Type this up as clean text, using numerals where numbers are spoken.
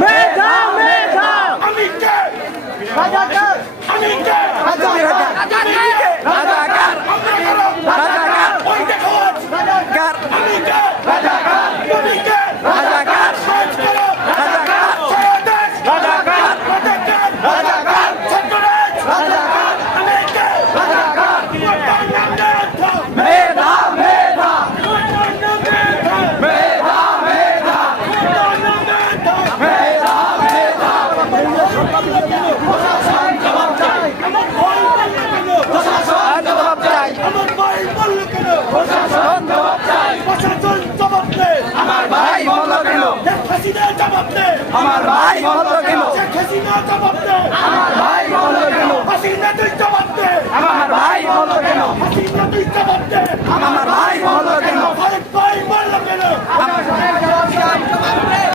মেধা মেধা আমি কে রাজাকার আমি কে রাজাকার রাজাকার রাজাকার ওই দেখো রাজাকার আমি কে রাজাকার তুমি কে রাজাকার কাজ করো রাজাকার সয়াদেশ রাজাকার রাজাকার রাজাকার ছাত্ররাজ রাজাকার আমি কে রাজাকার মেধা মেধা মেধা মেধা মেধা মেধা মেধা প্রশাসন জবাব চাই আমার ভয় বললো কেন প্রশাসন জবাব চাই আমার ভয় বললো কেন প্রশাসন জবাব চাই প্রশাসন জবাব দে আমার ভাই বলল কেন শেখ হাসিনা জবাব দে আমার ভাই বলল কেন শেখ হাসিনা জবাব দে আমার ভাই বলল কেন হাসিনা তুই জবাব দে আমার ভাই বলল কেন হাসিনা তুই জবাব দে আমার ভাই বলল